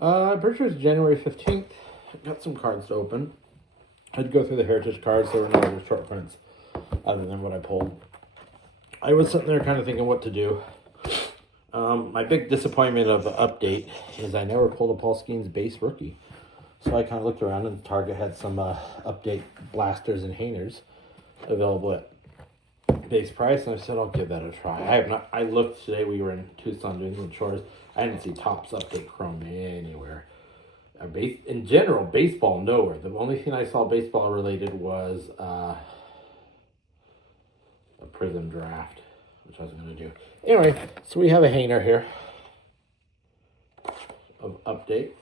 I'm pretty sure it's January 15th. Got some cards to open. I had to go through the Heritage cards. There were no other short prints other than what I pulled. I was sitting there kind of thinking what to do. My big disappointment of the update is I never pulled a Paul Skeens base rookie. So I kind of looked around and Target had some update blasters and hangers available at base price, and I said I'll give that a try. I looked today. We were in Tucson doing some chores. I didn't see Topps update Chrome anywhere. In general, baseball nowhere. The only thing I saw baseball related was a Prism draft, which I was going to do. Anyway, so we have a hanger here of update.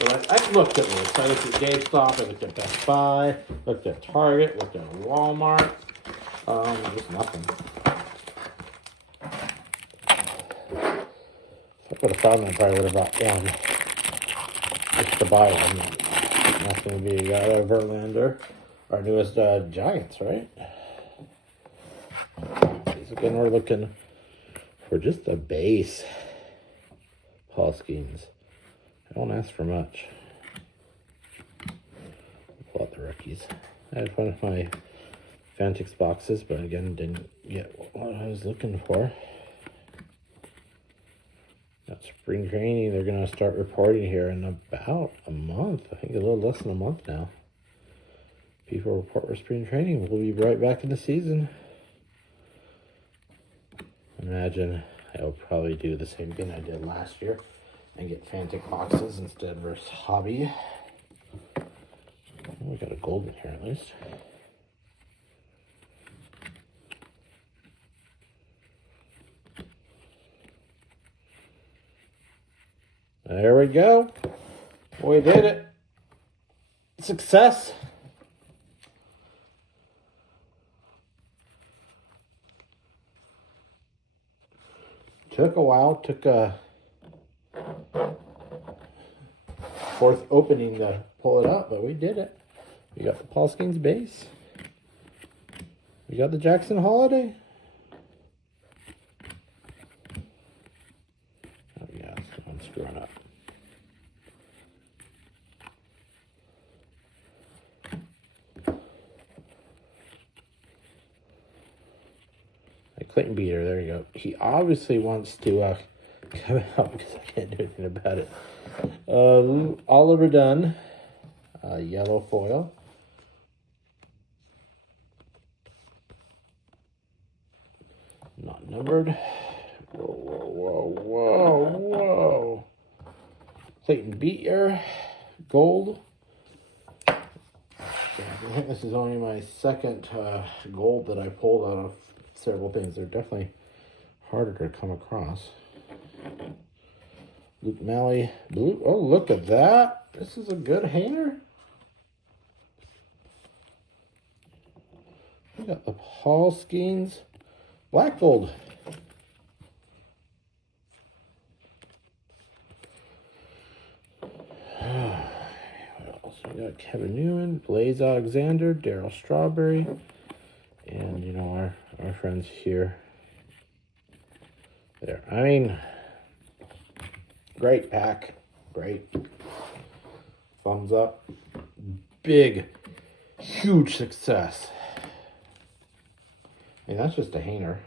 But I looked at this. I looked at GameStop, I looked at Best Buy, looked at Target, looked at Walmart. Just nothing. If I could have found that, I probably would have bought one. Just to buy one. That's going to be Verlander, our newest Giants, right? Again, we're looking for just a base Paul Skeens. I don't ask for much. Pull out the rookies. I had one of my Fantix boxes, but again, didn't get what I was looking for. Got spring training. They're going to start reporting here in about a month. I think a little less than a month now. People report for spring training. We'll be right back in the season. Imagine I'll probably do the same thing I did last year and get Fantix boxes instead versus Hobby. We got a gold in here at least. There we go. We did it. Success. Took a while. Took a fourth opening to pull it out, but we did it. We got the Paul Skeens base. We got the Jackson Holiday. Oh yeah, I'm screwing up. Clayton Beater, there you go. He obviously wants to come out because I can't do anything about it. Oliver Dunn, yellow foil. Not numbered. Whoa. Clayton Beater, gold. I think this is only my second gold that I pulled out of several things. They're definitely harder to come across. Luke Malley, blue. Oh, look at that. This is a good hanger. We got the Paul Skeens black gold. What else? We got Kevin Newman, Blaze Alexander, Darryl Strawberry, and you know our friends here. There. I mean, great pack. Great. Thumbs up. Big, huge success. I mean, that's just a hanger.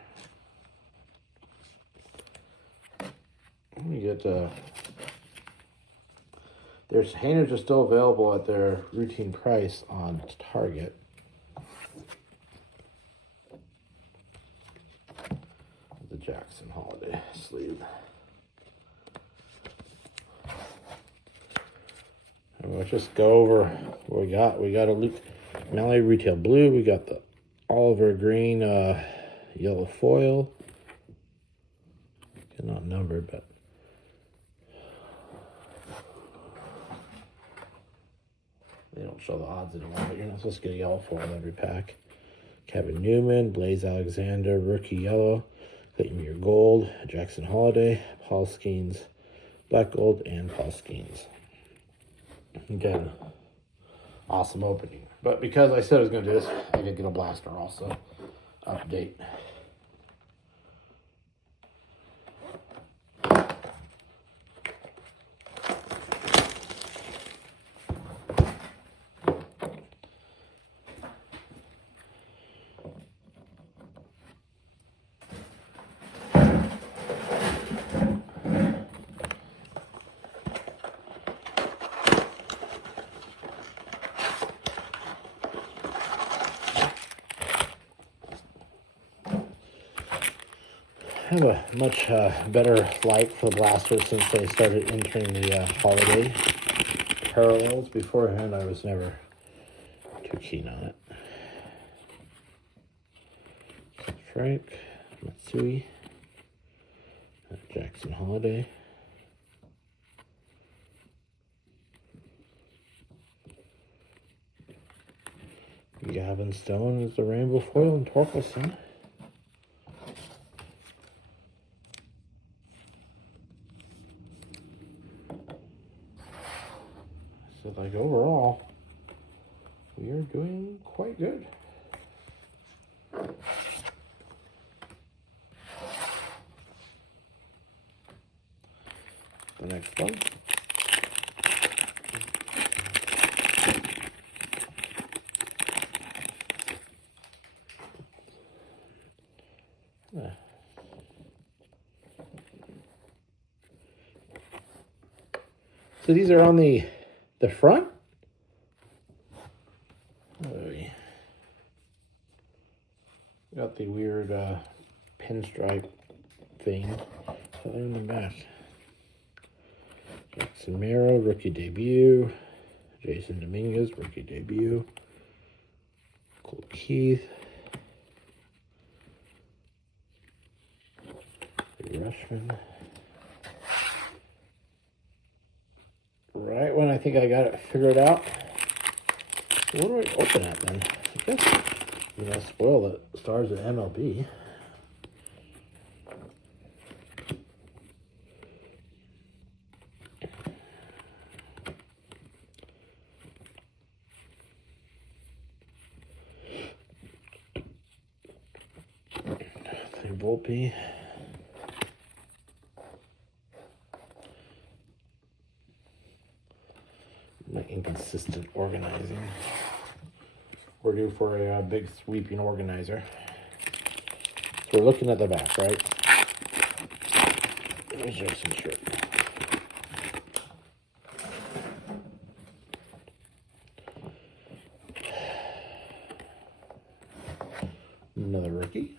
You get there's hangers are still available at their routine price on Target. The Jackson Holiday sleeve. And let's just go over what we got. We got a Luke Malley retail blue. We got the Oliver Green yellow foil. Not numbered, but they don't show the odds anymore, but you're not supposed to get a yellow foil in every pack. Kevin Newman, Blaze Alexander, rookie yellow, Clayton Beater gold, Jackson Holiday, Paul Skeens black gold, and Paul Skeens. Again, awesome opening. But because I said I was going to do this, I did get a blaster also. Update. have a much better light for the blaster since they started entering the holiday parallels. Beforehand, I was never too keen on it. Strike, Matsui, Jackson Holiday. Gavin Stone is the rainbow foil, and Torkelson. So, like, overall, we are doing quite good. The next one. So these are on the front. Oh, yeah. Got the weird pinstripe thing. So they're in the back. Jackson Merrill, rookie debut. Jason Dominguez, rookie debut. Cole Keith. Rushman. Right when I think I got it figured out. So what do I open at then? I guess, you know, spoil the stars at MLB. Volpe. My inconsistent organizing. We're due for a big sweeping organizer. So we're looking at the back, right? There's Jason shirt. Another rookie.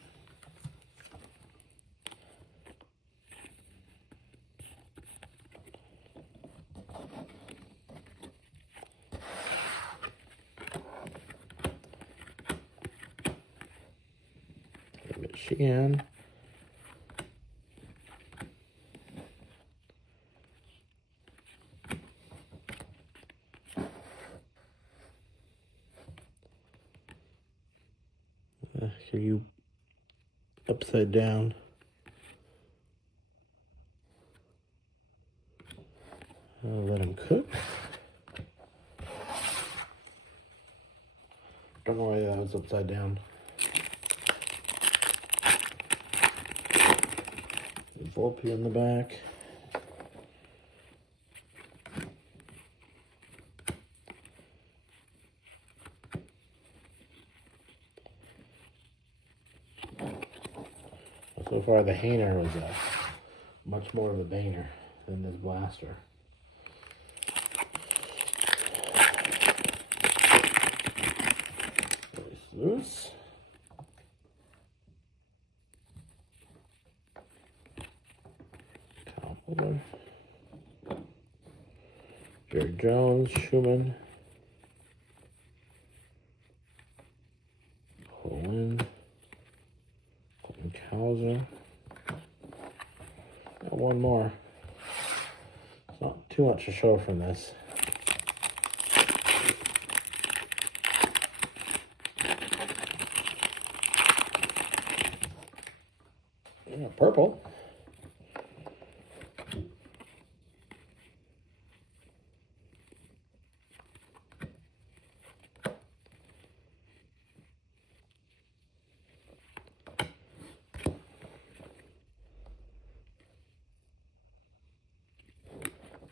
Sheehan. Are you upside down? I'll let him cook. Don't know why that was upside down. Volpe in the back. So far, the Hainer was much more of a banger than this blaster. Royce Lewis. Kyle Muller. Jared Jones, Schumann. Colin. Colton Cowser. Got one more. It's not too much to show from this. Yeah, purple.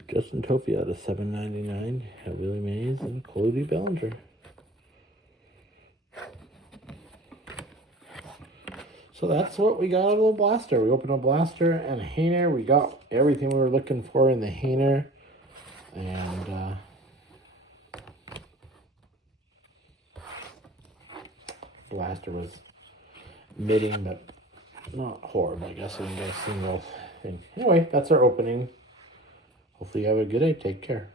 Justin Tofi out of $7.99. Have Willie Mays and Cody Bellinger. So that's what we got out of the blaster. We opened a blaster and a Hainer. We got everything we were looking for in the Hainer. And blaster was mitting, but not horrible, I guess. I didn't get a single thing. Anyway, that's our opening. Hopefully you have a good day. Take care.